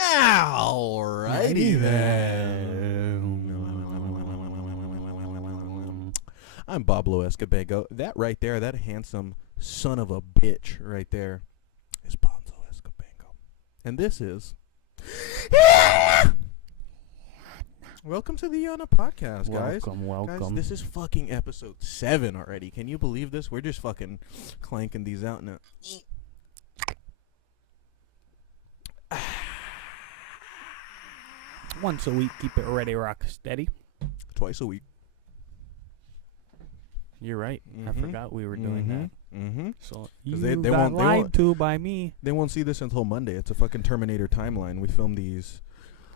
Alrighty then. I'm Pablo Escobedo. That right there, that handsome son of a bitch right there is Bonzo Escobedo. And this is... Welcome to the Yannnah podcast, guys. Welcome. Guys, this is fucking episode 7 already. Can you believe this? We're just fucking clanking these out now. Once a week, keep it ready, rock steady. Twice a week. You're right. I forgot we were doing that. Mm-hmm. So you they got won't- lied to by me. They won't see this until Monday. It's a fucking Terminator timeline. We filmed these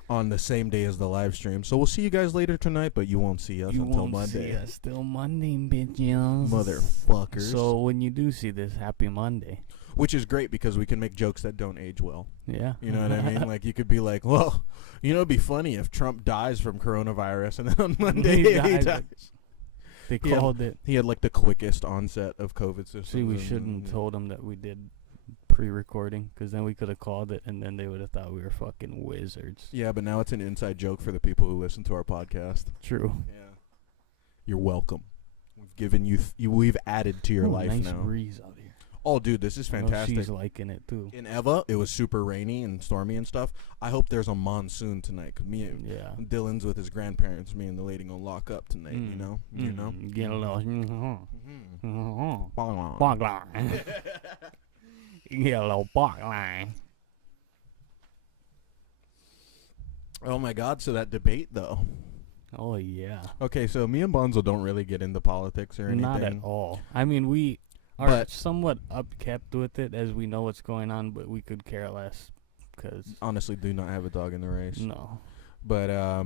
on the same day as the live stream. So we'll see you guys later tonight, but you won't see us You until won't Monday. see us till Monday, bitches. Motherfuckers. So when you do see this, happy Monday. Which is great because we can make jokes that don't age well. Yeah. You know what I mean? Like, you could be like, well, you know, it'd be funny if Trump dies from coronavirus and then on Monday he dies. They He had- called it. He had like the quickest onset of COVID systems. See, we and- shouldn't have told them that we did pre-recording, because then we could have called it and then they would have thought we were fucking wizards. Yeah, but now it's an inside joke for the people who listen to our podcast. True. Yeah. You're welcome. We've given you, we've added to your life nice now. breeze out here. Oh, dude, this is I know fantastic. she's liking it too. In Eva, it was super rainy and stormy and stuff. I hope there's a monsoon tonight. 'Cause Yeah. Dylan's with his grandparents. Me and the lady gonna lock up tonight. You know. You know. Get a little. Mm-hmm. Bog line. Get a little bog line. Oh my God! So that debate though. Oh yeah. Okay, so me and Bonzo don't really get into politics or anything. Not at all. I mean, we are But- somewhat upkept with it as we know what's going on, but we could care less. Cause Honestly, do not have a dog in the race. no. But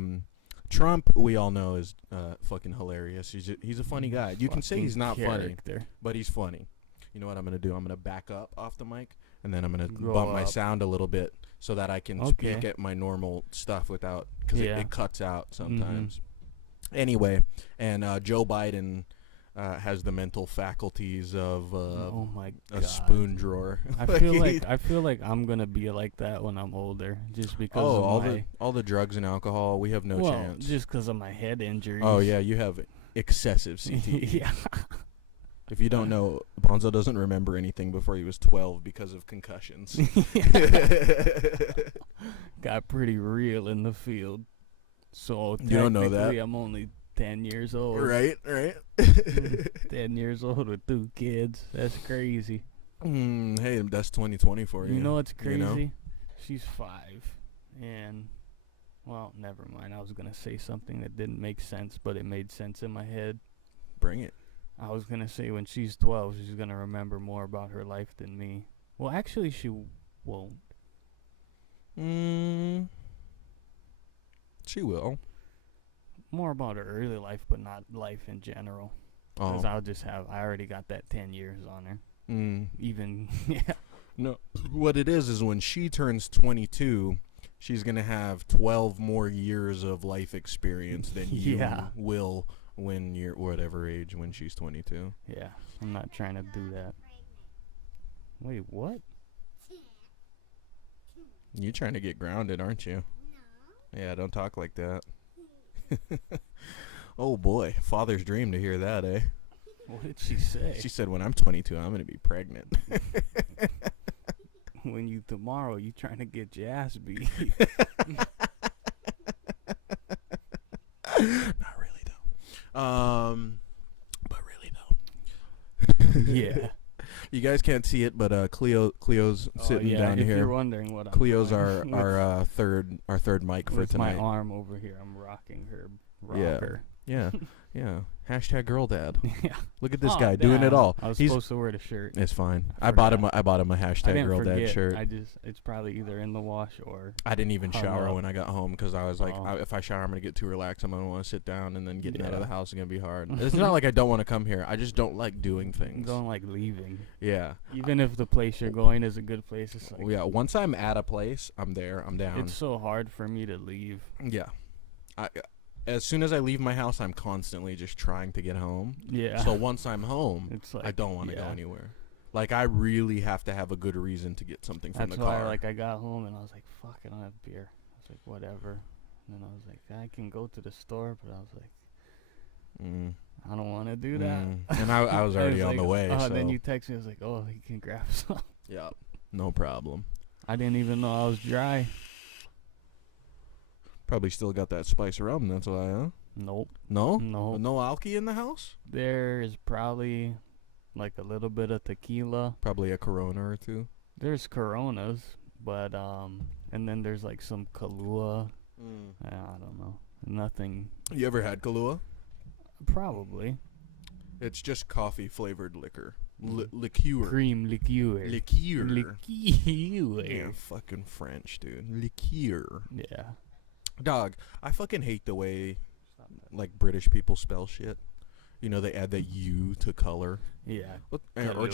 Trump, we all know, is fucking hilarious. He's a funny guy. You can say Fucking he's not funny, character. but he's funny. You know what I'm gonna do? I'm gonna back up off the mic, and then I'm gonna Go bump my up. sound a little bit so that I can Okay. speak at my normal stuff without, because Yeah. it cuts out sometimes. Anyway, and Joe Biden has the mental faculties of Oh my a god. spoon drawer. I feel like I'm gonna be like that when I'm older, just because of all the drugs and alcohol. We have no well, chance. just because of my head injuries. Oh yeah, you have excessive CTE. yeah. If you don't know, Bonzo doesn't remember anything before he was 12 because of concussions. Got pretty real in the field. So You don't know that? technically I'm only 10 years old. Right. 10 years old with 2 kids. That's crazy. Hey, that's 2020 for you. You know what's crazy? You know? She's 5. And, well, never mind. I was going to say something that didn't make sense, but it made sense in my head. Bring it. I was going to say when she's 12, she's going to remember more about her life than me. Well, actually, she won't. She will. More about her early life, but not life in general. Because I already got that 10 years on her. Even, yeah. No, what it is when she turns 22, she's going to have 12 more years of life experience than you Yeah. will when you're whatever age when she's 22. Yeah, I'm not trying to do that. Wait, what? You're trying to get grounded, aren't you? No. Yeah, don't talk like that. Oh boy, father's dream to hear that, eh? What did she say? She said, when I'm 22, I'm going to be pregnant. When you tomorrow, you trying to get your ass beat. Not really, though. But really, though. Yeah. You guys can't see it, but Cleo's sitting down if here. you're wondering what I'm Cleo's doing our third mic for with tonight. my arm over here, I'm rocking her rocker. Yeah. Hashtag girl dad. Yeah. Look at this Oh, guy doing it damn. all. I was He's supposed to wear the shirt. It's fine. I I bought him a I hashtag didn't girl dad forget. shirt. It's probably either in the wash or. I didn't even hung shower up. when I got home because I was like, Oh. if I shower, I'm going to get too relaxed. I'm going to want to sit down, and then getting out of Yeah. the house is going to be hard. It's not like I don't want to come here. I just don't like doing things. Don't like leaving. Yeah. Even if the place you're going is a good place, it's like. Yeah. Once I'm at a place, I'm there. I'm down. It's so hard for me to leave. Yeah. As soon as I leave my house, I'm constantly just trying to get home. Yeah. So once I'm home, It's like I don't want to go yeah. anywhere. Like, I really have to have a good reason to get something from the car. That's why, like, I got home and I was like, fuck, I don't have beer. I was like, whatever. And then I was like, I can go to the store, but I was like, I don't want to do that. And I was already on the way. So. Then you text me. I was like, oh, you can grab some. Yeah, no problem. I didn't even know I was dry. Probably still got that spice rum. That's why, huh? Nope. No? No. No alky in the house? There is probably like a little bit of tequila. Probably a Corona or two. There's Coronas, but and then there's like some Kahlua. I don't know. Nothing. You ever had Kahlua? Probably. It's just coffee flavored liquor. Liqueur. Cream liqueur. Liqueur. Liqueur. Yeah, fucking French, dude. Liqueur. Yeah. Dog, I fucking hate the way like British people spell shit. You know, they add the U to color. Yeah. Or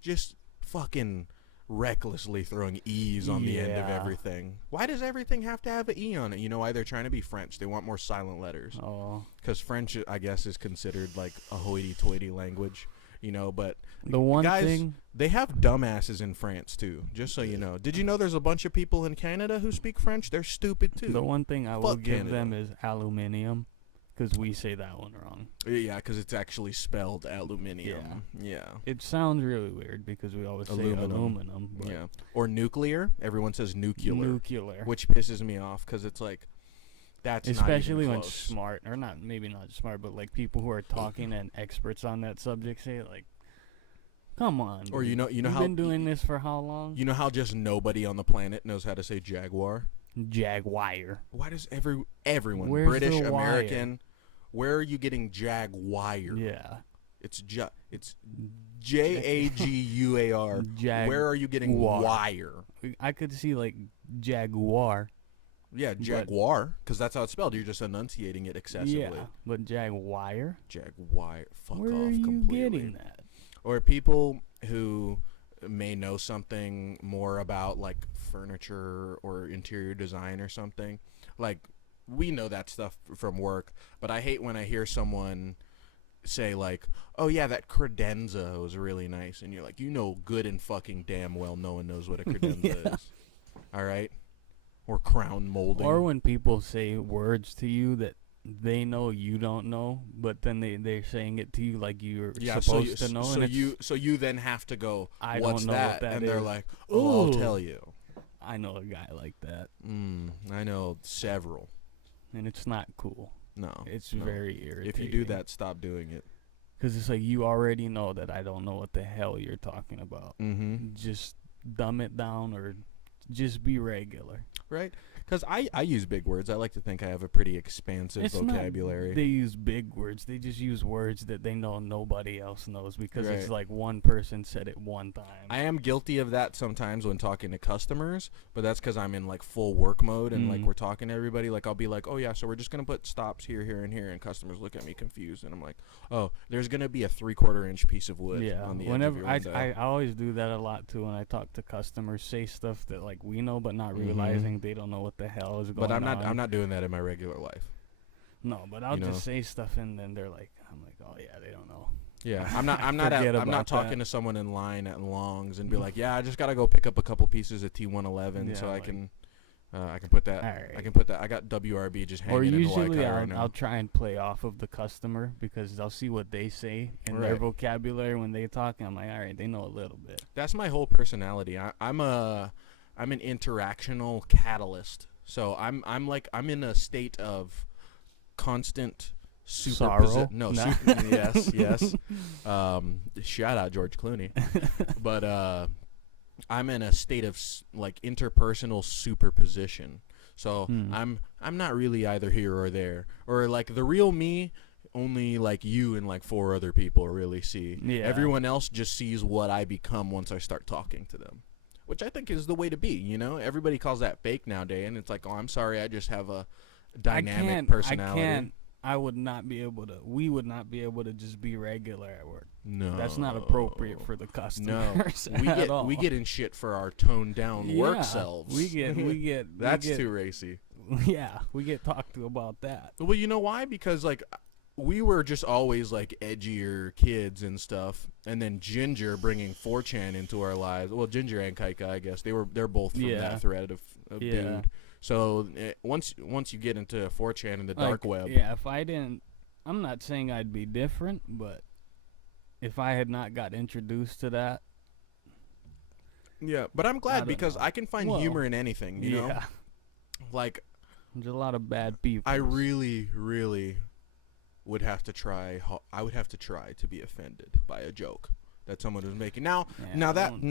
just fucking recklessly throwing E's on the end of everything. Why does everything have to have an E on it? You know why? They're trying to be French. They want more silent letters. Oh. Because French, I guess, is considered like a hoity-toity language. You know, but the one guys, thing they have dumbasses in France too. Just so you know. Did you know there's a bunch of people in Canada who speak French? They're stupid too. The one thing I will give them is aluminium, because we say that one wrong. Yeah, because it's actually spelled aluminium. Yeah. It sounds really weird because we always say aluminum. Yeah. Or nuclear. Everyone says nuclear. Nuclear. Which pisses me off because it's like, that's especially not even when close. Smart, or not, maybe not smart, but like people who are talking and experts on that subject say like, come on. Or dude. you know You've how been doing this for how long? You know how just nobody on the planet knows how to say Jaguar? Jaguar. Why does everyone, Where's British, the wire? American, where are you getting Jaguar? Yeah. It's Jaguar. Where are you getting wire? I could see like Jaguar. Yeah, Jaguar, because that's how it's spelled. You're just enunciating it excessively. Yeah, but Jaguar? Jaguar. Fuck Where off are you completely. getting that? Or people who may know something more about like furniture or interior design or something. Like, we know that stuff from work, but I hate when I hear someone say like, oh yeah, that credenza was really nice, and you're like, you know good and fucking damn well no one knows what a credenza is. All right? Or crown molding. Or when people say words to you that they know you don't know, but then they're saying it to you like you're supposed to know. So you then have to go, I what's don't know that? what that and is. they're like, oh, I'll tell you. I know a guy like that. I know several. And it's not cool. No. It's very irritating. If you do that, stop doing it. Because it's like, you already know that I don't know what the hell you're talking about. Just dumb it down or just be regular. Right? Because I use big words. I like to think I have a pretty expansive vocabulary. Not they use big words. They just use words that they know nobody else knows because Right. it's like one person said it one time. I am guilty of that sometimes when talking to customers, but that's because I'm in like full work mode and like we're talking to everybody. Like, I'll be like, oh yeah, so we're just going to put stops here, here, and here. And customers look at me confused. And I'm like, oh, there's going to be a 3/4 inch piece of wood on the edge of your window. I always do that a lot too when I talk to customers, say stuff that like we know but not realizing they don't know what the hell is going on. But I'm not doing that in my regular life. No, but I'll just say stuff and then they're like, I'm like, oh yeah, they don't know. Yeah, I'm not talking to someone in line at Long's and be like, yeah, I just gotta go pick up a couple pieces of T111 so I can put that. Right. I can put that. I got WRB just hanging in Hawaii usually right now. I'll try and play off of the customer because I'll see what they say in their vocabulary when they talk, and I'm like, all right, they know a little bit. That's my whole personality. I'm an interactional catalyst. So I'm in a state of constant sorrow. Yes. Shout out George Clooney. But I'm in a state of like interpersonal superposition. So I'm not really either here or there, or like the real me. Only like you and like 4 other people really see. Yeah. Everyone else just sees what I become once I start talking to them. Which I think is the way to be, you know? Everybody calls that fake nowadays, and it's like, oh, I'm sorry, I just have a dynamic personality. We would not be able to just be regular at work. No. That's not appropriate for the customers. No. We get in shit for our toned down work selves. We get That's too racy. Yeah, we get talked to about that. Well, you know why? Because like we were just always like edgier kids and stuff, and then Ginger bringing 4chan into our lives. Well, Ginger and Kaika, I guess they're both from that thread of dude. So once you get into 4chan and the dark web, if I didn't, I'm not saying I'd be different, but if I had not got introduced to that, but I'm glad because I can find humor in anything. You know, like there's a lot of bad people. I really, really would have to try. I would have to try to be offended by a joke that someone was making. Now,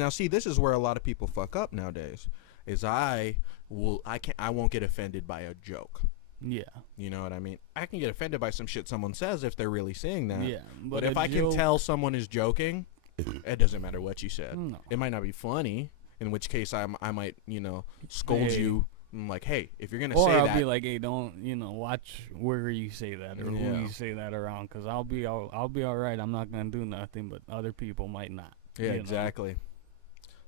see, this is where a lot of people fuck up nowadays. Is I won't get offended by a joke. Yeah. You know what I mean? I can get offended by some shit someone says if they're really saying that. Yeah. But if I can tell someone is joking, it doesn't matter what you said. No. It might not be funny, in which case I might, scold you. I'm like, hey, if you're gonna say that, or I'll be like, hey, don't, watch where you say that or who you say that around, because I'll be all right. I'm not gonna do nothing, but other people might not. Yeah, exactly.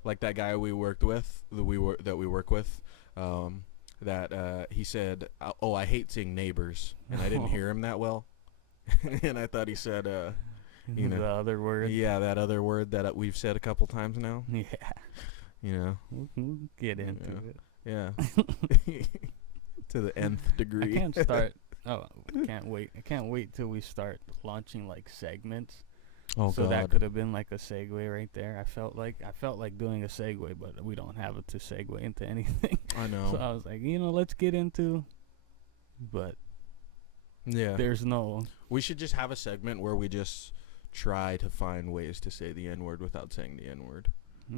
Like that guy we work with, that he said, "Oh, I hate seeing neighbors," and I didn't hear him that well, and I thought he said, the other word. Yeah, that other word that we've said a couple times now. Yeah. We'll get into it. Yeah. To the nth degree. I can't start. Oh, I can't wait. I can't wait till we start launching like segments. Oh, so God. that could have been like a segue right there. I felt like doing a segue, but we don't have it to segue into anything. I know. So I was like, let's get into. But there's no. We should just have a segment where we just try to find ways to say the N-word without saying the N-word.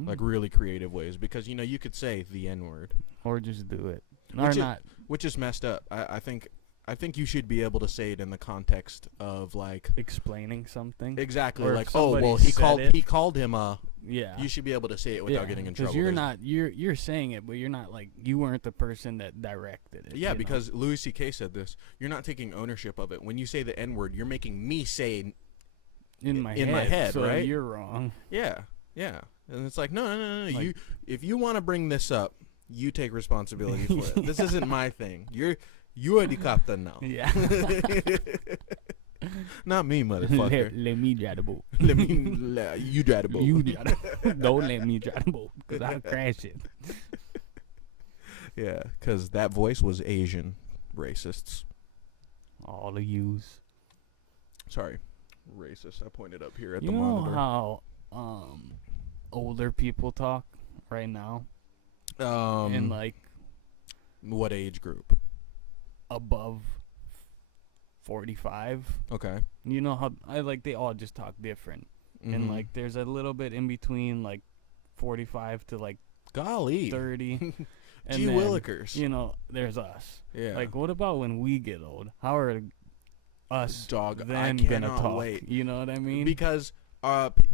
Like really creative ways, because you could say the N-word or just do it, which is messed up. I think you should be able to say it in the context of like explaining something. Exactly, or like he called him a. Yeah, you should be able to say it without getting in trouble. Because you're saying it, but you're not like you weren't the person that directed it. Yeah, because Louis C.K. said this. You're not taking ownership of it. When you say the N-word, you're making me say in my head, so right? You're wrong. Yeah. And it's like, no. Like, if you want to bring this up, you take responsibility for it. This isn't my thing. You are the captain now. Yeah. Not me, motherfucker. Let me drive the boat. You drive the boat. You drive the boat. Don't let me drive the boat, because I'll crash it. Yeah, because that voice was Asian racists. All the yous. Sorry, racist. I pointed up here at the monitor. You know how older people talk right now? In like what age group? Above 45. Okay. You know how they all just talk different. Mm-hmm. And like there's a little bit in between like 45 to like 30. And Gee willikers. There's us. Yeah. Like what about when we get old? How are us then gonna talk? Wait. You know what I mean? Because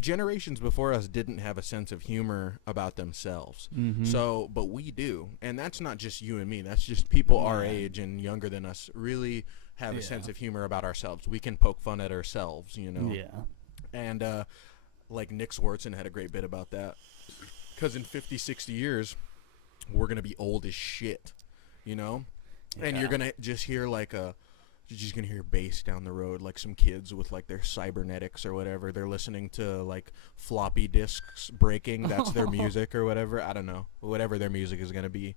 generations before us didn't have a sense of humor about themselves. Mm-hmm. So, but we do. And that's not just you and me. That's just people our age and younger than us really have a sense of humor about ourselves. We can poke fun at ourselves, Yeah. And like Nick Swartzen had a great bit about that. Because in 50, 60 years, we're going to be old as shit, And you're going to just hear you're just going to hear bass down the road, like some kids with like their cybernetics or whatever. They're listening to like floppy disks breaking. That's their music or whatever. I don't know. Whatever their music is going to be.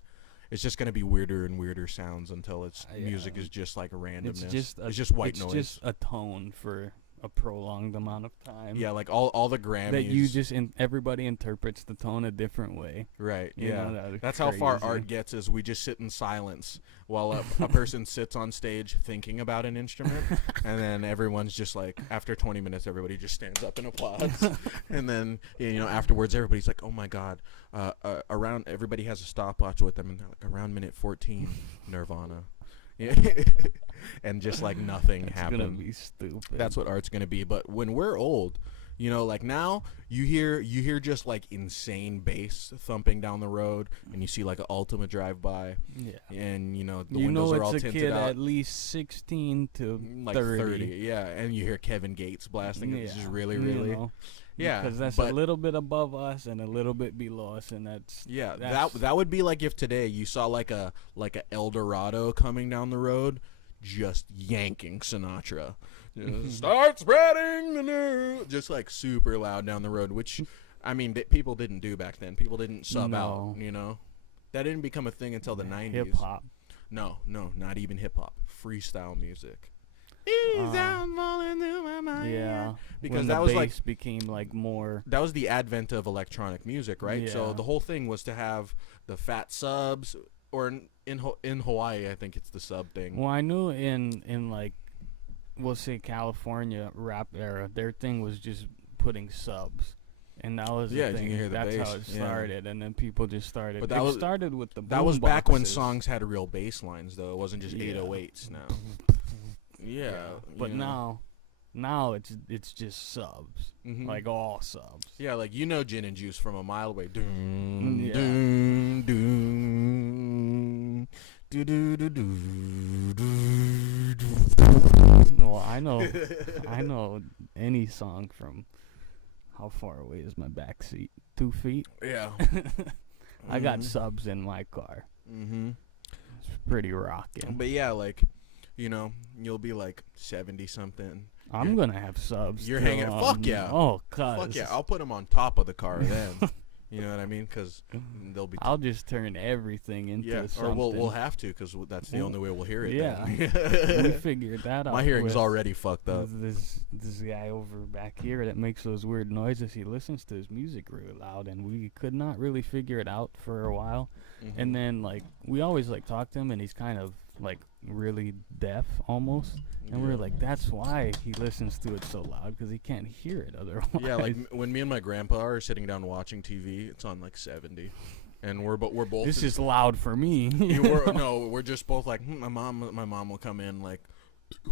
It's just going to be weirder and weirder sounds until its music is just like randomness. It's just white noise. It's just a tone for a prolonged amount of time. Yeah, like all the Grammys. That you just everybody interprets the tone a different way. Right. You yeah. know, that's how far art gets. Is we just sit in silence while a person sits on stage thinking about an instrument, and then everyone's just like, after 20 minutes, everybody just stands up and applauds, and then afterwards, everybody's like, oh my God, everybody has a stopwatch with them, and they're like, around minute 14, Nirvana. Yeah. And just like nothing happened. It's gonna be stupid. That's what art's gonna be. But when we're old, like now you hear just like insane bass thumping down the road, and you see like an Altima drive by. Yeah. And the windows are all tinted out. You know it's a kid at least 16 to like 30. Yeah, and you hear Kevin Gates blasting it. This is really yeah, because that's a little bit above us and a little bit below us, and that's that would be like if today you saw like a El Dorado coming down the road, just yanking Sinatra. Start spreading the news. Just like super loud down the road, which, I mean, people didn't do back then. People didn't sub out, you know? That didn't become a thing until the 90s. Hip-hop. No, not even hip-hop. Freestyle music. Falling through my mind. Yeah. Because when that the was bass became like more. That was the advent of electronic music, right? Yeah. So the whole thing was to have the fat subs, or in Hawaii, I think it's the sub thing. Well, I knew in like, we'll say California rap era, their thing was just putting subs. And that was the thing. You can hear the That's bass. how it started, and then people just started. But that started with the boom that was back when boxes. songs had real bass lines, though. It wasn't just 808s now. Yeah, but now it's just subs, like all subs. Yeah, like Gin and Juice from a mile away. Doom, Yeah. doom, doom, do do do do do. No, I know any song from. How far away is my back seat? 2 feet. Yeah. I got subs in my car. It's pretty rocking. But yeah, like, you'll be like 70 something. I'm gonna have subs. You're hanging. Fuck yeah. Oh, cuz. Fuck yeah. I'll put them on top of the car then. You know what I mean? Because they'll be. I'll just turn everything into something. Or we'll have to, because that's the only way we'll hear it. Yeah. We figured that out. My hearing's already fucked up. This guy over back here that makes those weird noises. He listens to his music really loud, and we could not really figure it out for a while. And then like we always like talk to him, and he's kind of like really deaf almost. And we were like, that's why he listens to it so loud, because he can't hear it otherwise. Yeah, like when me and my grandpa are sitting down watching TV, it's on like 70, and we're both. This is loud for me. We're just both like, my mom will come in like,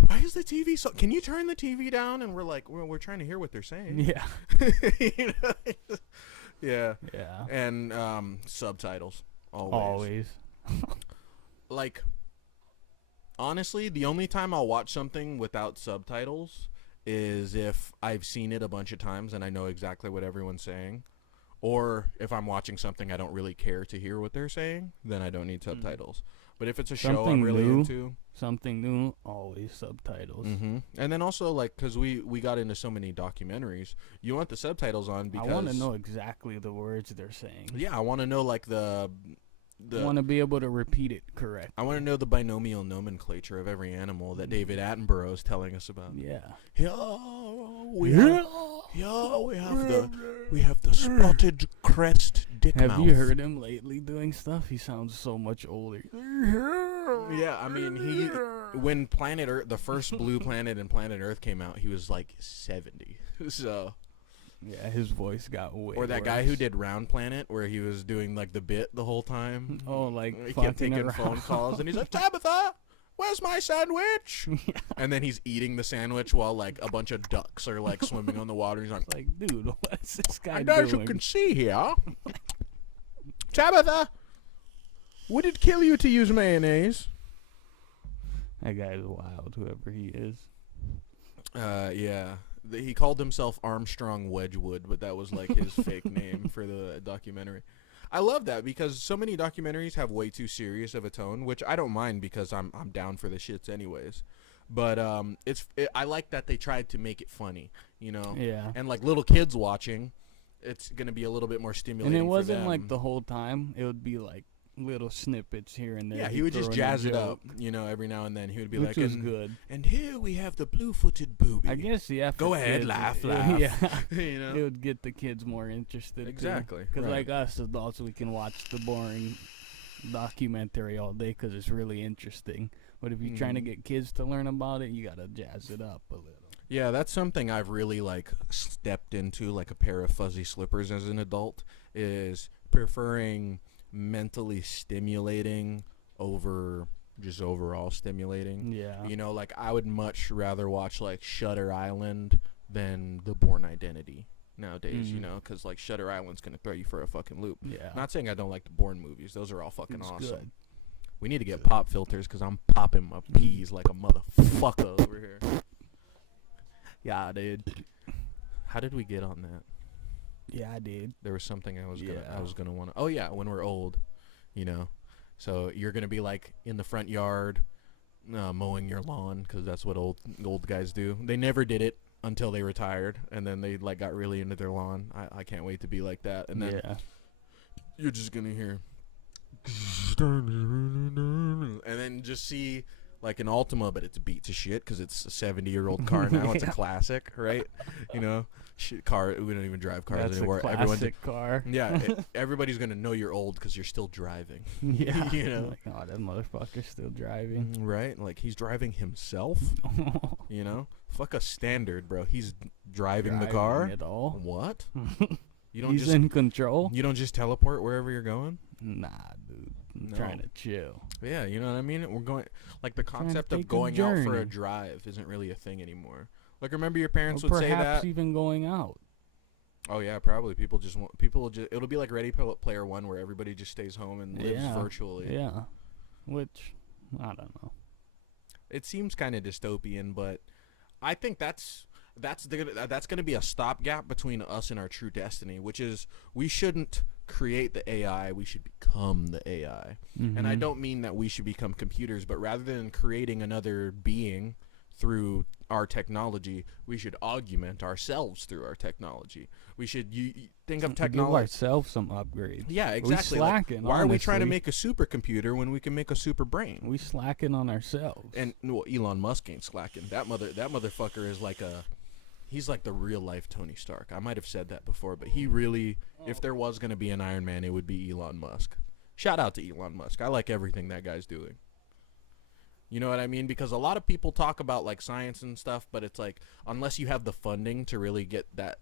why is the TV so? Can you turn the TV down? And we're like, we're trying to hear what they're saying. Yeah. Yeah. Yeah. And subtitles Always. Like. Honestly, the only time I'll watch something without subtitles is if I've seen it a bunch of times and I know exactly what everyone's saying. Or if I'm watching something I don't really care to hear what they're saying, then I don't need subtitles. But if it's a show I'm really into... Something new, always subtitles. And then also, like, because we got into so many documentaries, you want the subtitles on because... I want to know exactly the words they're saying. Yeah, I want to know, like, I want to be able to repeat it correct. I want to know the binomial nomenclature of every animal that David Attenborough is telling us about. Yeah. We have the spotted crest dick mouth. Have you heard him lately doing stuff? He sounds so much older. Yeah, I mean, when Planet Earth, the first Blue Planet and Planet Earth came out, he was like 70. So... Yeah, his voice got way Or that worse. guy who did Round Planet, where he was doing, like, the bit the whole time. Oh, like, he kept taking phone calls, and he's like, Tabitha, where's my sandwich? Yeah. And then he's eating the sandwich while, like, a bunch of ducks are, like, swimming on the water. He's like, dude, what's this guy and doing? as you can see here, Tabitha, would it kill you to use mayonnaise? That guy's wild, whoever he is. Yeah. He called himself Armstrong Wedgwood, but that was like his fake name for the documentary. I love that because so many documentaries have way too serious of a tone, which I don't mind because I'm down for the shits anyways. But I like that they tried to make it funny, you know. Yeah. And like little kids watching, it's gonna be a little bit more stimulating. And it wasn't for them. like the whole time. It would be like little snippets here and there. Yeah, he would just jazz it up, you know, every now and then. He would be which like, was good. And here we have the blue-footed booby. I guess, yeah. Go ahead, kids, laugh. Yeah. You know? It would get the kids more interested. Exactly. Because like us adults, we can watch the boring documentary all day because it's really interesting. But if you're trying to get kids to learn about it, you got to jazz it up a little. Yeah, that's something I've really, like, stepped into, like a pair of fuzzy slippers as an adult, is preferring mentally stimulating over just overall stimulating. Yeah. You know, like, I would much rather watch, like, Shutter Island than The Bourne Identity nowadays, you know, because, like, Shutter Island's going to throw you for a fucking loop. Yeah. Not saying I don't like the Bourne movies. Those are all fucking awesome. Good. We need to get pop filters because I'm popping my peas like a motherfucker over here. Yeah, dude. How did we get on that? Yeah, I did. There was something I was gonna want to. Oh yeah, when we're old, you know. So you're gonna be like in the front yard, mowing your lawn, because that's what old guys do. They never did it until they retired, and then they like got really into their lawn. I can't wait to be like that. And then you're just gonna hear, and then just see like an Altima, but it's beat to shit because it's a 70-year-old car now. It's a classic, right? You know, car. We don't even drive cars That's anymore. a classic car. Yeah, everybody's gonna know you're old because you're still driving. Yeah, you know, like, oh, that motherfucker's still driving. Right? Like he's driving himself. You know, fuck a standard, bro. He's driving the car. At all? What? You don't He's just in control. You don't just teleport wherever you're going. Nah, dude. I'm No. trying to chill. Yeah, you know what I mean? We're going, like, the concept of take a going out for a journey. drive isn't really a thing anymore. Like, remember your parents Or would say that? perhaps even going out. Oh, yeah, probably. It'll be like Ready Player One, where everybody just stays home and lives virtually. Yeah. Which, I don't know. It seems kind of dystopian, but I think that's going to be a stopgap between us and our true destiny, which is we shouldn't create the AI, we should become the AI. Mm-hmm. And I don't mean that we should become computers, but rather than creating another being through our technology, we should augment ourselves through our technology. We should think of technology. Give ourselves some upgrades. Yeah, exactly. We slacking, why are we trying to honestly. make a supercomputer when we can make a super brain? We slacking on ourselves. And well, Elon Musk ain't slacking. That motherfucker is like he's like the real life Tony Stark. I might have said that before, but he really, if there was going to be an Iron Man, it would be Elon Musk. Shout out to Elon Musk. I like everything that guy's doing. You know what I mean? Because a lot of people talk about like science and stuff, but it's like unless you have the funding to really get that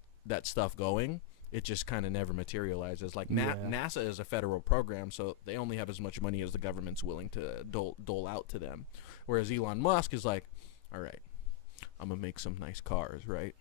stuff going, it just kind of never materializes. Like NASA is a federal program, so they only have as much money as the government's willing to dole out to them. Whereas Elon Musk is like, all right, I'm gonna make some nice cars, right?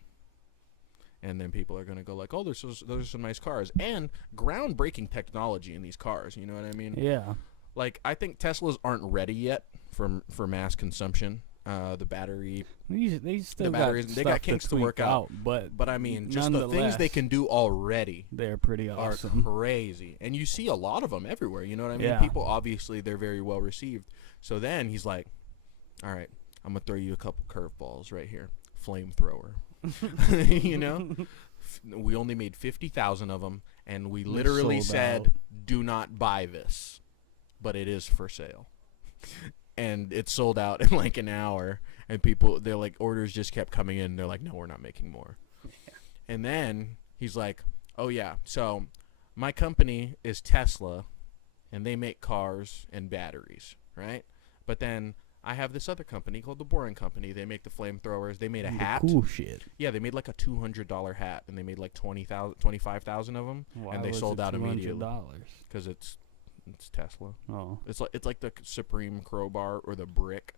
And then people are gonna go like, oh, those are some nice cars and groundbreaking technology in these cars. You know what I mean? Yeah. Like I think Teslas aren't ready yet for mass consumption. The battery, They still the batteries, got they got kinks to work out. but I mean, just the things they can do already they're pretty are awesome. crazy, and you see a lot of them everywhere. You know what I mean? Yeah. People obviously they're very well received. So then he's like, all right, I'm gonna throw you a couple curveballs right here, flamethrower. You know, we only made 50,000 of them, and we literally said, "Do not buy this," but it is for sale, and it sold out in like an hour. And they're like, orders just kept coming in. They're like, "No, we're not making more." Yeah. And then he's like, "Oh yeah, so my company is Tesla, and they make cars and batteries, right? But then I have this other company called the Boring Company. They make the flamethrowers. They made a hat. Cool shit. Yeah, they made like a $200 hat, and they made like 25,000 of them, and they sold out immediately because it's Tesla. Oh, it's like the Supreme crowbar or the brick.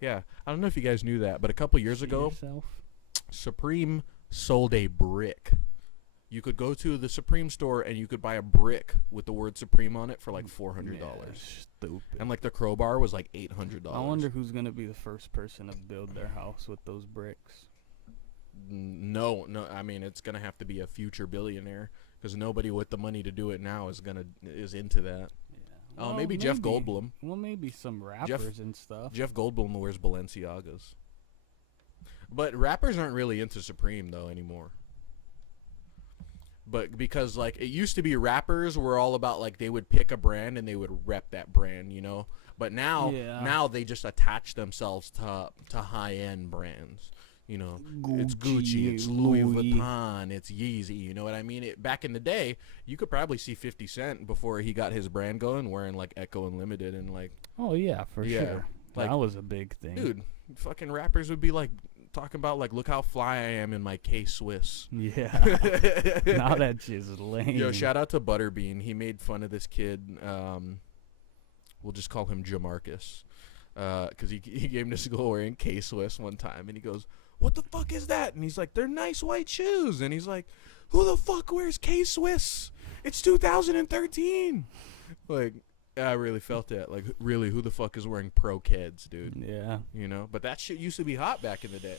Yeah, I don't know if you guys knew that, but a couple years ago, Supreme sold a brick. You could go to the Supreme store and you could buy a brick with the word Supreme on it for like $400. Stupid. And like the crowbar was like $800. I wonder who's gonna be the first person to build their house with those bricks. No. I mean, it's gonna have to be a future billionaire because nobody with the money to do it now is into that. Yeah. Well, maybe Jeff Goldblum. Well, maybe some rappers and stuff. Jeff Goldblum wears Balenciagas. But rappers aren't really into Supreme though anymore. But because like it used to be, rappers were all about like they would pick a brand and they would rep that brand, you know. But now they just attach themselves to high end brands. You know, it's Gucci, it's Louis Vuitton, it's Yeezy. You know what I mean? Back in the day, you could probably see 50 Cent before he got his brand going wearing like Echo Unlimited and like. Oh yeah, for sure. Like, that was a big thing, dude. Fucking rappers would be like talking about like, look how fly I am in my K-Swiss. Yeah. Now that shit's lame. Yo, shout out to Butterbean. He made fun of this kid. We'll just call him Jamarcus. Because he came to school wearing K-Swiss one time. And he goes, what the fuck is that? And he's like, they're nice white shoes. And he's like, who the fuck wears K-Swiss? It's 2013. Like, I really felt that. Like, really, who the fuck is wearing Pro Keds, dude? Yeah. You know? But that shit used to be hot back in the day.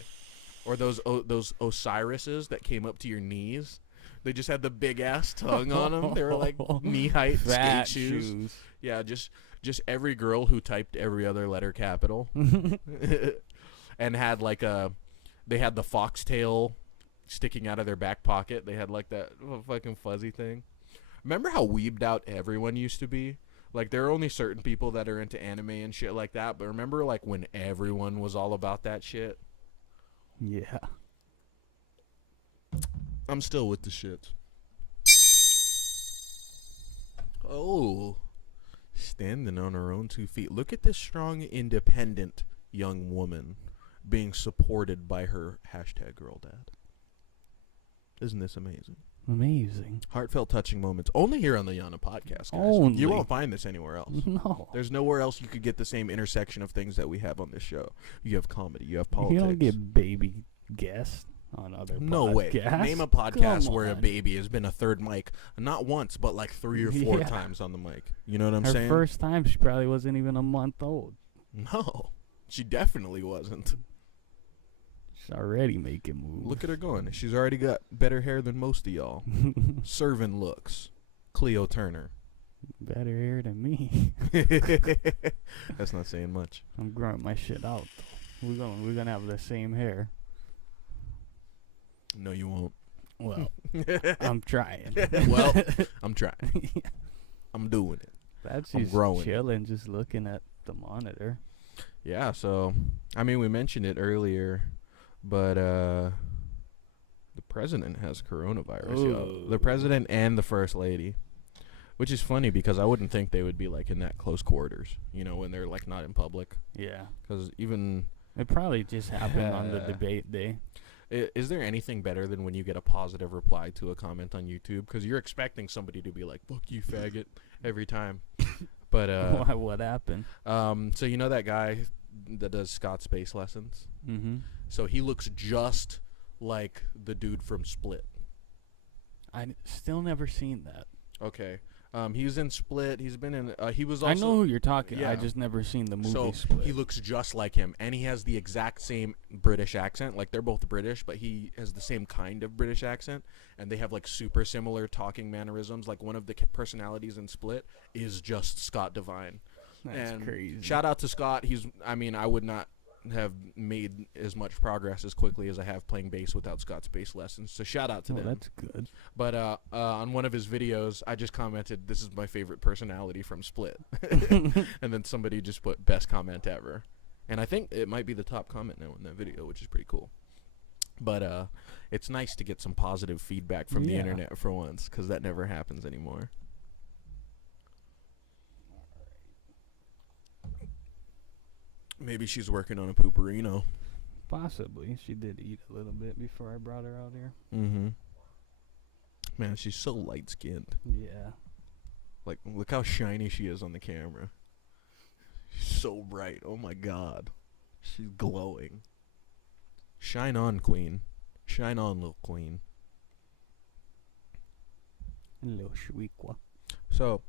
Or those Osiris's that came up to your knees. They just had the big ass tongue on them. They were like knee height skate shoes. Yeah, just every girl who typed every other letter capital, and had like they had the foxtail sticking out of their back pocket. They had like that fucking fuzzy thing. Remember how weebed out everyone used to be? Like, there are only certain people that are into anime and shit like that, but remember, like, when everyone was all about that shit? Yeah. I'm still with the shit. Oh. Standing on her own 2 feet. Look at this strong, independent young woman being supported by her #GirlDad. Isn't this amazing? Amazing. Heartfelt, touching moments. Only here on the Yannnah podcast, guys. Only. You won't find this anywhere else. No. There's nowhere else you could get the same intersection of things that we have on this show. You have comedy. You have politics. You don't get baby guests on other podcasts. No way. Name a podcast where a baby has been a third mic. Not once, but like 3 or 4 times on the mic. You know what I'm saying? Her first time, she probably wasn't even a month old. No. She definitely wasn't. She's already making moves. Look at her going. She's already got better hair than most of y'all. Serving looks. Cleo Turner. Better hair than me. That's not saying much. I'm growing my shit out. We're gonna have the same hair. No, you won't. Well, I'm trying. Well, I'm trying. I'm doing it. That's I'm just growing. Chilling, just looking at the monitor. Yeah, so, I mean, we mentioned it earlier, but the president has coronavirus, yo. The president and the first lady. Which is funny because I wouldn't think they would be, like, in that close quarters, you know, when they're, like, not in public. Yeah. Because even... It probably just happened on the debate day. Is there anything better than when you get a positive reply to a comment on YouTube? Because you're expecting somebody to be like, fuck you, faggot, every time. But what happened? So you know that guy that does Scott Space Lessons? Mm-hmm. So he looks just like the dude from Split. I still never seen that. Okay. He was in Split. He's been in. He was also. I know who you're talking. Yeah. I just never seen the movie So Split. he looks just like him, and he has the exact same British accent. Like, they're both British, but he has the same kind of British accent, and they have like super similar talking mannerisms. Like, one of the personalities in Split is just Scott Devine. That's and crazy. Shout out to Scott. I mean, I would not have made as much progress as quickly as I have playing bass without Scott's bass lessons. So shout out to them. That's good. But on one of his videos, I just commented, "This is my favorite personality from Split," and then somebody just put "best comment ever," and I think it might be the top comment now in that video, which is pretty cool. But it's nice to get some positive feedback from the internet for once, because that never happens anymore. Maybe she's working on a pooperino. Possibly. She did eat a little bit before I brought her out here. Mm-hmm. Man, she's so light-skinned. Yeah. Like, look how shiny she is on the camera. She's so bright. Oh, my God. She's glowing. Shine on, queen. Shine on, little queen. Little Shweekwa. So,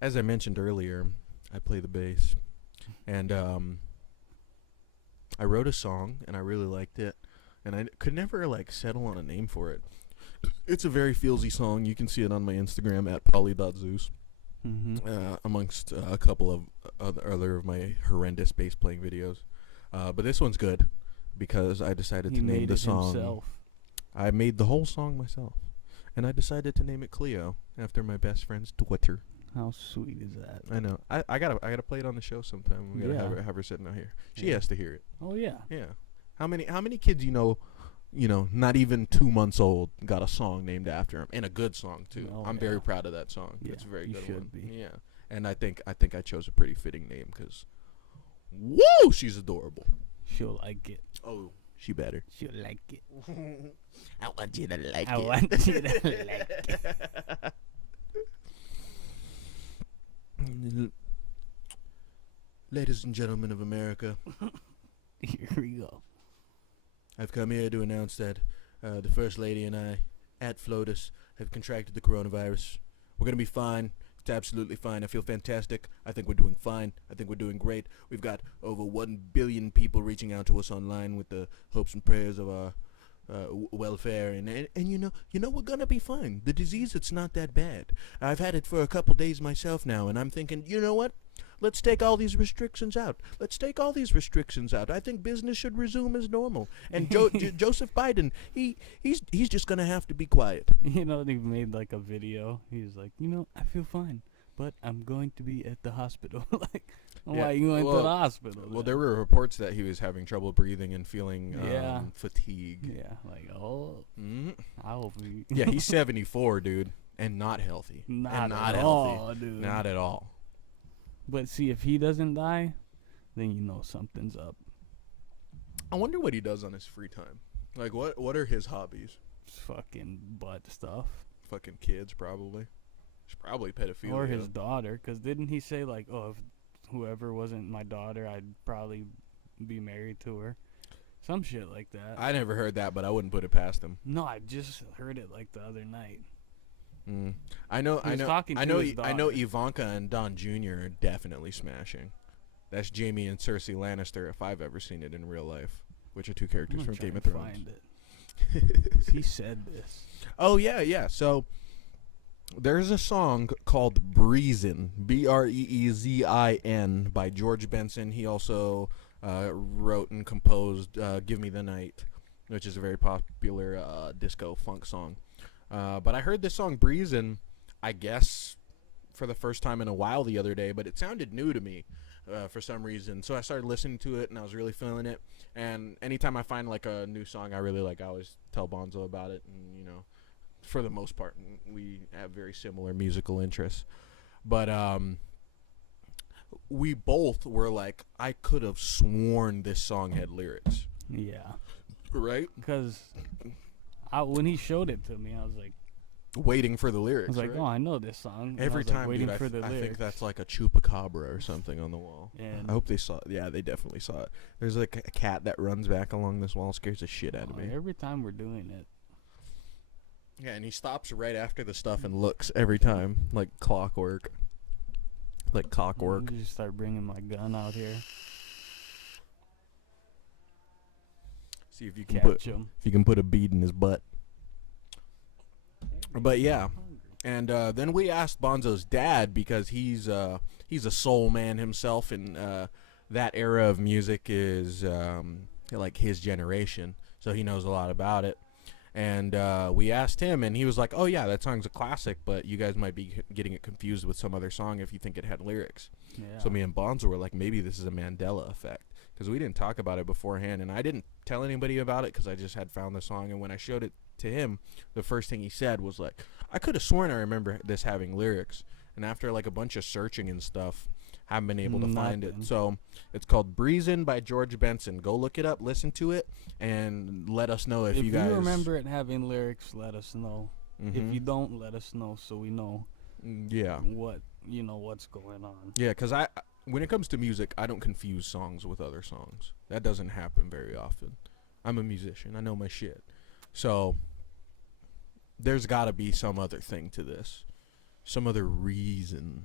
as I mentioned earlier, I play the bass. And, I wrote a song, and I really liked it, and I could never, like, settle on a name for it. It's a very feelsy song. You can see it on my Instagram at poly.zeus, amongst a couple of other of my horrendous bass playing videos. But this one's good, because I decided to name the song. Himself. I made the whole song myself, and I decided to name it Cleo, after my best friend's Twitter. How sweet is that? I know. I gotta play it on the show sometime. We gotta have her sitting out here. She has to hear it. Oh yeah. Yeah. How many kids you know, not even 2 months old, got a song named after him, and a good song too. Oh, I'm very proud of that song. Yeah, It's a very you good should one. be. Yeah. And I think I chose a pretty fitting name because, whoa, she's adorable. She'll like it. Oh, she better. She'll like it. I want you to like I it. want you to like it. Ladies and gentlemen of America, Here we go. I've come here to announce that the First Lady and I, at FLOTUS, have contracted the coronavirus. We're going to be fine. It's absolutely fine. I feel fantastic. I think we're doing fine. I think we're doing great. We've got over 1 billion people reaching out to us online with the hopes and prayers of our welfare, and you know we're gonna be fine. The disease, it's not that bad. I've had it for a couple days myself now, and I'm thinking, you know what? Let's take all these restrictions out. I think business should resume as normal. And Joseph Biden, he's just gonna have to be quiet. He made like a video. He's like, I feel fine, but I'm going to be at the hospital. Like, why you going to the hospital? Well, there were reports that he was having trouble breathing and feeling fatigue. Yeah, like, I hope he. Yeah, he's 74, dude, and not healthy. Not healthy. All, dude. Not at all. But see, if he doesn't die, then you know something's up. I wonder what he does on his free time. Like, what are his hobbies? Fucking butt stuff. Fucking kids, probably. It's probably pedophilia. Or his daughter, because didn't he say, like, if whoever wasn't my daughter, I'd probably be married to her? Some shit like that. I never heard that, but I wouldn't put it past him. No, I just heard it, like, the other night. I know Ivanka and Don Jr. are definitely smashing. That's Jaime and Cersei Lannister, if I've ever seen it in real life, which are two characters from Game of Thrones. Find it. He said this. Oh yeah. So there's a song called "Breezin'," Breezin, by George Benson. He also wrote and composed "Give Me the Night," which is a very popular disco funk song. But I heard this song "Breezin'," I guess, for the first time in a while the other day, but it sounded new to me for some reason. So I started listening to it, and I was really feeling it. And anytime I find, like, a new song I really like, I always tell Bonzo about it. And, for the most part, we have very similar musical interests. But we both were like, I could have sworn this song had lyrics. Yeah. Right? Because when he showed it to me, I was like, waiting for the lyrics. I was like, right? oh, I know this song. And Every time, waiting dude, for the I lyrics. think that's like a chupacabra or something on the wall. And I hope they saw it. Yeah, they definitely saw it. There's like a cat that runs back along this wall, scares the shit out of me. Every time we're doing it. Yeah, and he stops right after the stuff and looks every time, like clockwork. Like cockwork. You just start bringing my gun out here. See if you can put a bead in his butt. But yeah, and then we asked Bonzo's dad, because he's a soul man himself, and that era of music is like his generation, so he knows a lot about it. And we asked him, and he was like, "Oh yeah, that song's a classic, but you guys might be getting it confused with some other song if you think it had lyrics." Yeah. So me and Bonzo were like, maybe this is a Mandela effect, because we didn't talk about it beforehand, and I didn't tell anybody about it because I just had found the song. And when I showed it to him, the first thing he said was like, I could have sworn I remember this having lyrics. And after like a bunch of searching and stuff, haven't been able to find it. So it's called "Breezin" by George Benson. Go look it up, listen to it, and let us know if you guys remember it having lyrics. Let us know. If you don't, let us know so we know. Yeah. What's going on. Yeah, because when it comes to music, I don't confuse songs with other songs. That doesn't happen very often. I'm a musician. I know my shit. So there's got to be some other thing to this. Some other reason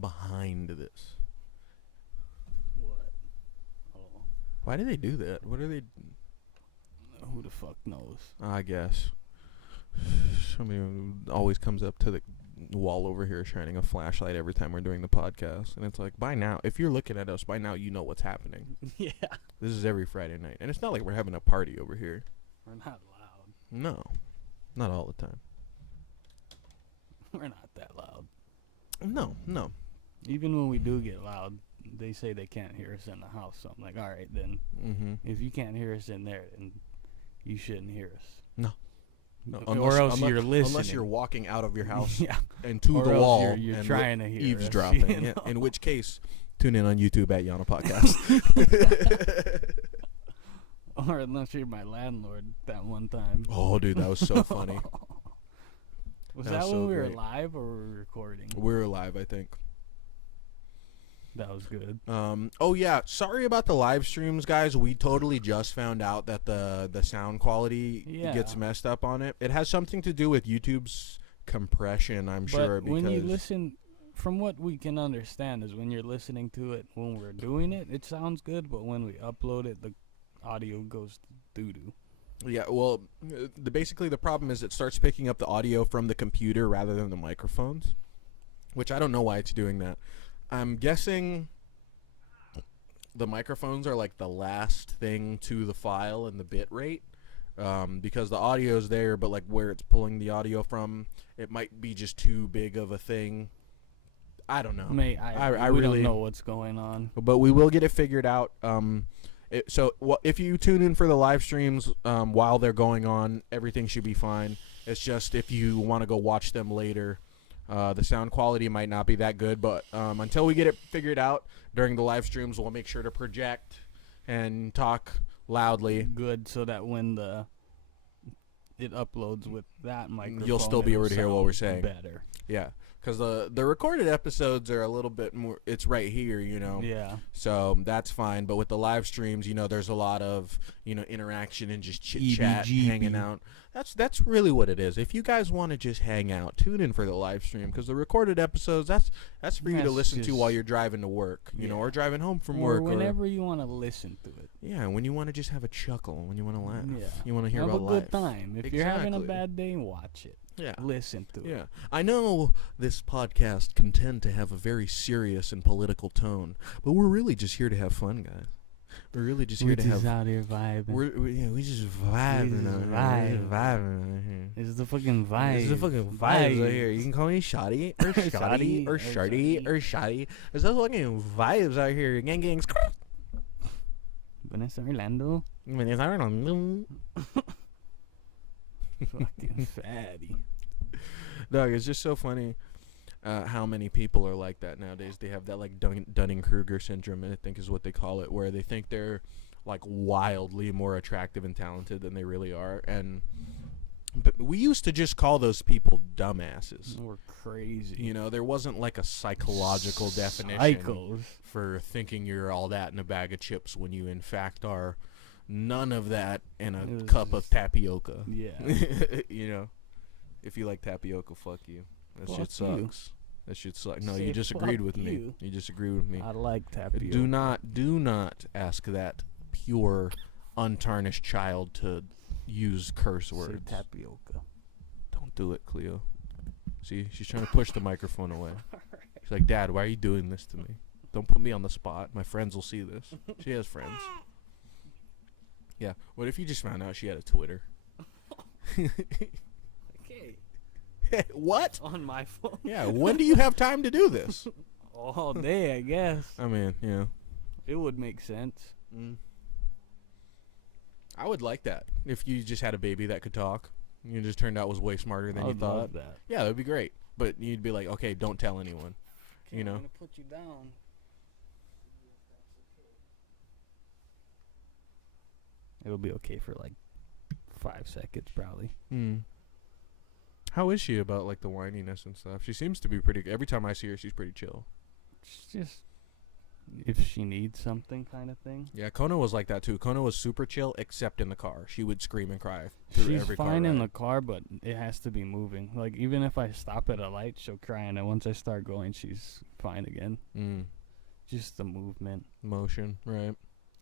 behind this. What? Oh. Why do they do that? What are they? Who the fuck knows? I guess. Somebody always comes up to the wall over here shining a flashlight every time we're doing the podcast. And it's like, by now, if you're looking at us, by now you know what's happening. Yeah. This is every Friday night. And it's not like we're having a party over here. We're not loud. No. Not all the time. We're not that loud. No. Even when we do get loud, they say they can't hear us in the house. So I'm like, all right, then. If you can't hear us in there, then you shouldn't hear us. No. Or else you're listening. Unless you're walking out of your house yeah. and to or the else wall you're and trying to hear eavesdropping. us, Yeah. In which case, tune in on YouTube at Yannnah Podcast. Or unless you're my landlord that one time. Oh, dude, that was so funny. Was that when we were live or were we recording? We were live, I think. That was good. Oh yeah, sorry about the live streams, guys. We totally just found out that the sound quality gets messed up on it. It has something to do with YouTube's compression, I'm sure. But when you listen, from what we can understand, is when you're listening to it when we're doing it, it sounds good. But when we upload it, the audio goes doo-doo. Yeah, well, basically the problem is it starts picking up the audio from the computer rather than the microphones, which I don't know why it's doing that. I'm guessing the microphones are like the last thing to the file and the bit rate, because the audio's there, but like where it's pulling the audio from, it might be just too big of a thing. I don't know. I really don't know what's going on. But we will get it figured out. If you tune in for the live streams while they're going on, everything should be fine. It's just if you want to go watch them later, the sound quality might not be that good. But until we get it figured out during the live streams, we'll make sure to project and talk loudly. Good, so that when it uploads with that microphone, you'll still be able to hear what we're saying. Better. Yeah. Because the recorded episodes are a little bit more, it's right here, you know. Yeah. So that's fine. But with the live streams, you know, there's a lot of, you know, interaction and just chit-chat, hanging out. That's really what it is. If you guys want to just hang out, tune in for the live stream. Because the recorded episodes, that's for you to listen to while you're driving to work, you know, or driving home from work. Or whenever you want to listen to it. Yeah, when you want to just have a chuckle, when you want to laugh. Yeah. You want to hear have about life. Have a good time. If you're having a bad day, watch it. Yeah. Listen to it. Yeah. I know this podcast can tend to have a very serious and political tone, but we're really just here to have fun, guys. We're really just here to have. We're just out here vibing. We just vibing. This is the fucking vibe. This is the fucking vibes out here. You can call me Shoddy or Shoddy or Shardy or Shoddy. There's those fucking vibes out here. Gang. Vanessa Orlando. Fucking fatty. Dog, it's just so funny how many people are like that nowadays. They have that like Dunning-Kruger syndrome, I think is what they call it, where they think they're like wildly more attractive and talented than they really are. But we used to just call those people dumbasses. We're crazy. You know, there wasn't like a psychological definition for thinking you're all that in a bag of chips when you in fact are none of that in a cup of tapioca. Yeah. You know, if you like tapioca, fuck you. That fuck shit sucks. You. That shit sucks. No, you disagreed with me. You disagreed with me. I like tapioca. Do not ask that pure, untarnished child to use curse words. Say tapioca. Don't do it, Cleo. See, she's trying to push the microphone away. She's like, Dad, why are you doing this to me? Don't put me on the spot. My friends will see this. She has friends. Yeah. What if you just found out she had a Twitter? Okay. What? On my phone. Yeah. When do you have time to do this? All day, I guess. I mean, yeah. It would make sense. I would like that if you just had a baby that could talk. You just turned out was way smarter than you thought. I would love that. Yeah, that would be great. But you'd be like, okay, don't tell anyone. Okay, you know. I'm gonna put you down. It'll be okay for like 5 seconds, probably. How is she about like the whininess and stuff? She seems to be pretty. Every time I see her, she's pretty chill. It's just if she needs something, kind of thing. Yeah, Kona was like that too. Kona was super chill, except in the car. She would scream and cry through She's every fine car in ride. the car, but it has to be moving. Like even if I stop at a light, she'll cry, and then once I start going, she's fine again. Just the movement, motion, right?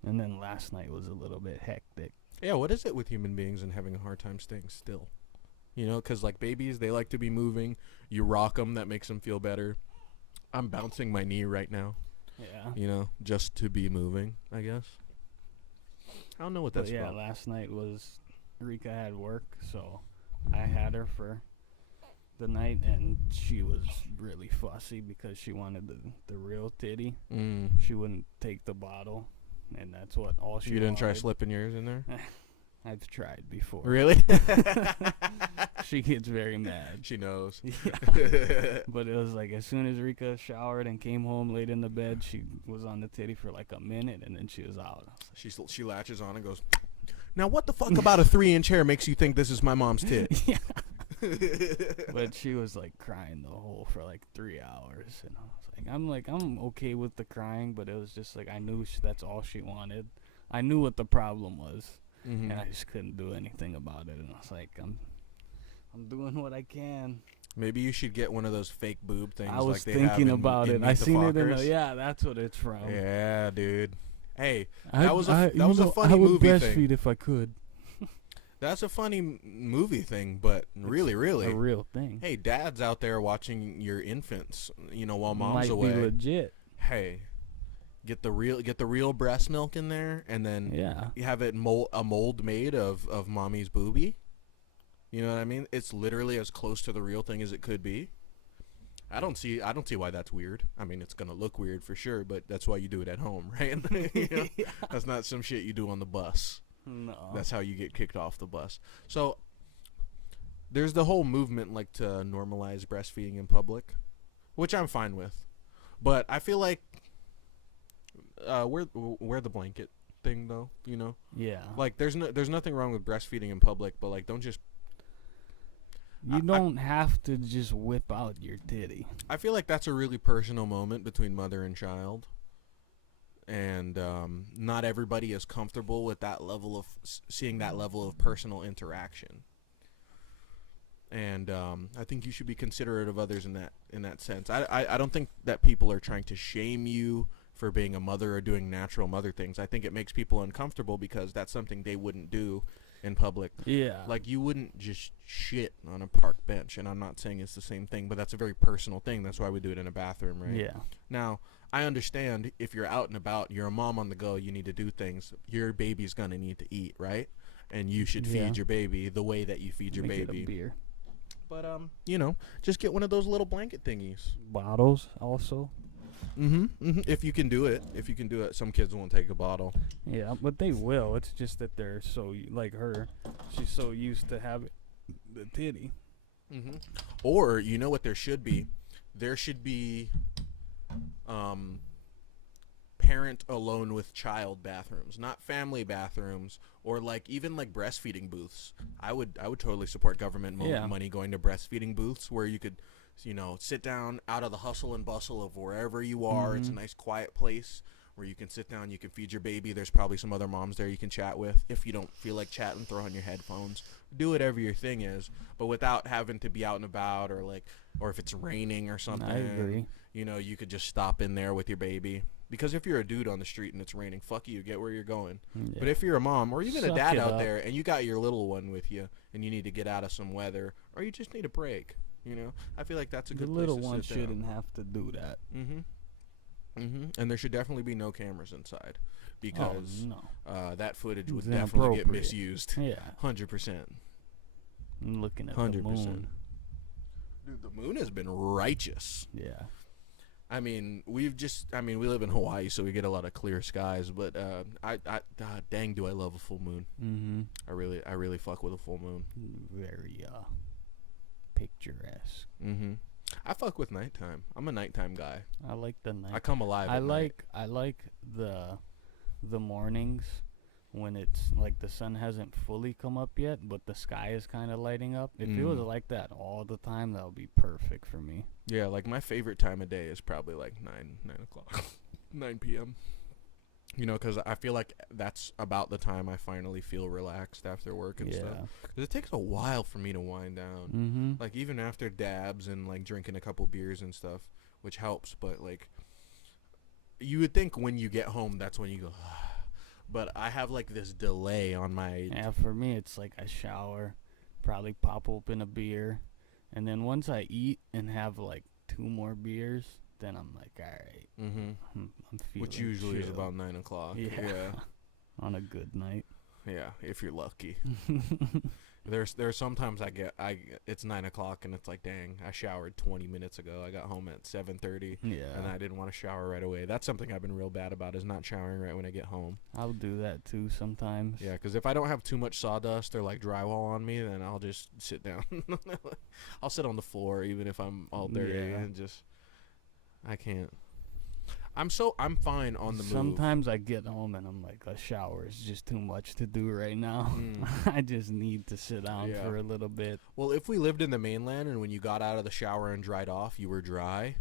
And then last night was a little bit hectic. Yeah, what is it with human beings and having a hard time staying still? You know, because like babies, they like to be moving. You rock them, that makes them feel better. I'm bouncing my knee right now. Yeah. You know, just to be moving, I guess. I don't know what that's about. Yeah, last night was Rika had work, so I had her for the night, and she was really fussy because she wanted the real titty. She wouldn't take the bottle, and that's what all she wanted. You didn't try slipping yours in there? I've tried before. Really? She gets very mad. She knows. Yeah. But it was like as soon as Rika showered and came home, laid in the bed, she was on the titty for like a minute, and then she was out. She latches on and goes, now what the fuck about a 3-inch hair makes you think this is my mom's tit? Yeah. But she was like crying for like 3 hours, and I was like, I'm okay with the crying, but it was just like I knew that's all she wanted. I knew what the problem was. And I just couldn't do anything about it. And I was like, I'm doing what I can. Maybe you should get one of those fake boob things. I was like they thinking have about in it. Meet I the seen it in Fockers. yeah, that's what it's from. Yeah, dude. Hey, that was a funny I would movie breastfeed thing. if I could. That's a funny movie thing, but really, really, a real thing. hey, dads out there watching your infants, while mom's Might away. be legit. Hey, get the real breast milk in there, and then you have it a mold made of mommy's boobie. You know what I mean? It's literally as close to the real thing as it could be. I don't see why that's weird. I mean, it's gonna look weird for sure, but that's why you do it at home, right? That's not some shit you do on the bus. No. That's how you get kicked off the bus. So there's the whole movement like to normalize breastfeeding in public, which I'm fine with. But I feel like wear the blanket thing though, Yeah. Like there's nothing wrong with breastfeeding in public, but like don't just You don't have to just whip out your titty. I feel like that's a really personal moment between mother and child. And not everybody is comfortable with that level of seeing that level of personal interaction. And I think you should be considerate of others in that sense. I don't think that people are trying to shame you for being a mother or doing natural mother things. I think it makes people uncomfortable because that's something they wouldn't do in public. Yeah. Like you wouldn't just shit on a park bench, and I'm not saying it's the same thing, but that's a very personal thing. That's why we do it in a bathroom, right? Yeah. Now, I understand if you're out and about, you're a mom on the go, you need to do things. Your baby's going to need to eat, right? And you should feed your baby the way that you feed your Make baby. it a beer. But just get one of those little blanket thingies. Bottles also. If you can do it. Some kids won't take a bottle. Yeah, but they will. It's just that they're so like her. She's so used to having the titty. Or you know what there should be? There should be parent alone with child bathrooms, not family bathrooms, or like even like breastfeeding booths. I would totally support government money going to breastfeeding booths where you could sit down out of the hustle and bustle of wherever you are. It's a nice quiet place where you can sit down, you can feed your baby. There's probably some other moms there you can chat with. If you don't feel like chatting, throw on your headphones. Do whatever your thing is, but without having to be out and about or if it's raining or something. I agree. You could just stop in there with your baby. Because if you're a dude on the street and it's raining, fuck you, get where you're going. Yeah. But if you're a mom or even a dad out there and you got your little one with you and you need to get out of some weather or you just need a break, I feel like that's a good place to sit down. The little one shouldn't have to do that. And there should definitely be no cameras inside because that footage would It's definitely get misused. Yeah. 100%. I'm looking at 100%. The moon. Dude, the moon has been righteous. Yeah. I mean, we live in Hawaii, so we get a lot of clear skies. But dang, do I love a full moon? I really fuck with a full moon. Very picturesque. I fuck with nighttime. I'm a nighttime guy. I like the night. I come alive. I like the mornings when it's like the sun hasn't fully come up yet, but the sky is kind of lighting up. If it was like that all the time, that would be perfect for me. Yeah, like my favorite time of day is probably like 9 o'clock, 9 p.m. Because I feel like that's about the time I finally feel relaxed after work and stuff. Because it takes a while for me to wind down. Like even after dabs and like drinking a couple beers and stuff, which helps. But like, you would think when you get home, that's when you go. But I have like this delay on my. Yeah, for me it's like I shower, probably pop open a beer, and then once I eat and have like 2 more beers, then I'm like, all right. I'm feeling which usually chill. is about 9 o'clock. Yeah. On a good night. Yeah, if you're lucky. There's sometimes it's 9 o'clock and it's like, dang, I showered 20 minutes ago. I got home at 7:30. Yeah. And I didn't want to shower right away. That's something I've been real bad about is not showering right when I get home. I'll do that too sometimes. Yeah, because if I don't have too much sawdust or like drywall on me, then I'll just sit down. I'll sit on the floor even if I'm all dirty and just I can't. I'm fine on the move. Sometimes I get home and I'm like, a shower is just too much to do right now. I just need to sit down for a little bit. Well, if we lived in the mainland and when you got out of the shower and dried off, you were dry,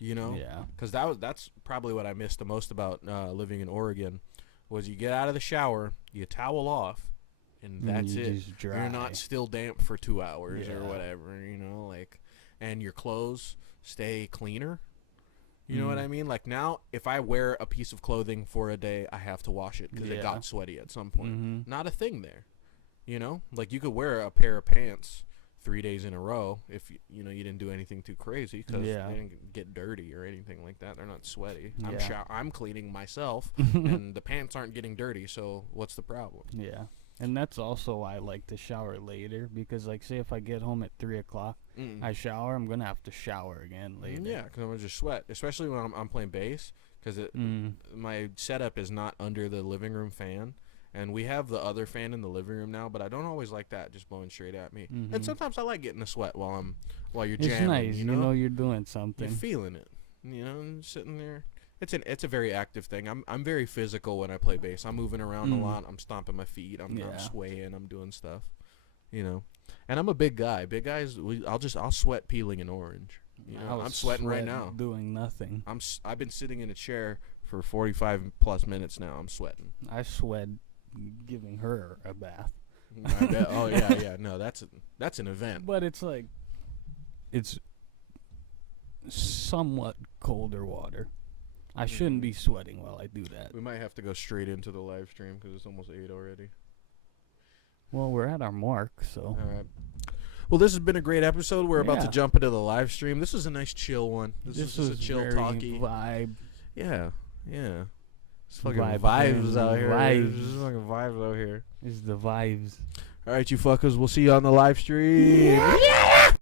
Yeah. Because that's probably what I missed the most about living in Oregon was you get out of the shower, you towel off, and that's it. Just dry. You're not still damp for 2 hours or whatever, and your clothes stay cleaner. You know what I mean? Like now, if I wear a piece of clothing for a day, I have to wash it because it got sweaty at some point. Not a thing there. You know, like you could wear a pair of pants 3 days in a row if you didn't do anything too crazy because they didn't get dirty or anything like that. They're not sweaty. I'm cleaning myself, and the pants aren't getting dirty. So what's the problem? Yeah. And that's also why I like to shower later because, like, say if I get home at 3 o'clock, I shower, I'm going to have to shower again later. Yeah, because I'm going to just sweat, especially when I'm playing bass because my setup is not under the living room fan. And we have the other fan in the living room now, but I don't always like that just blowing straight at me. And sometimes I like getting a sweat while you're jamming. It's nice, you know you're doing something. You're feeling it, sitting there. It's a very active thing. I'm very physical when I play bass. I'm moving around a lot. I'm stomping my feet. I'm swaying. I'm doing stuff, And I'm a big guy. Big guys, I'll sweat peeling an orange. I'm sweating right now. Doing nothing. I've been sitting in a chair for 45 plus minutes now. I'm sweating. I sweat giving her a bath. I bet. Oh yeah. No, that's an event. But it's like it's somewhat colder water. I shouldn't be sweating while I do that. We might have to go straight into the live stream because it's almost 8 already. Well, we're at our mark, so. All right. Well, this has been a great episode. We're about to jump into the live stream. This was a nice chill one. This was a chill talkie vibe. Yeah. It's fucking vibes out here. It's fucking vibes out here. It's the vibes. All right, you fuckers. We'll see you on the live stream. Yeah!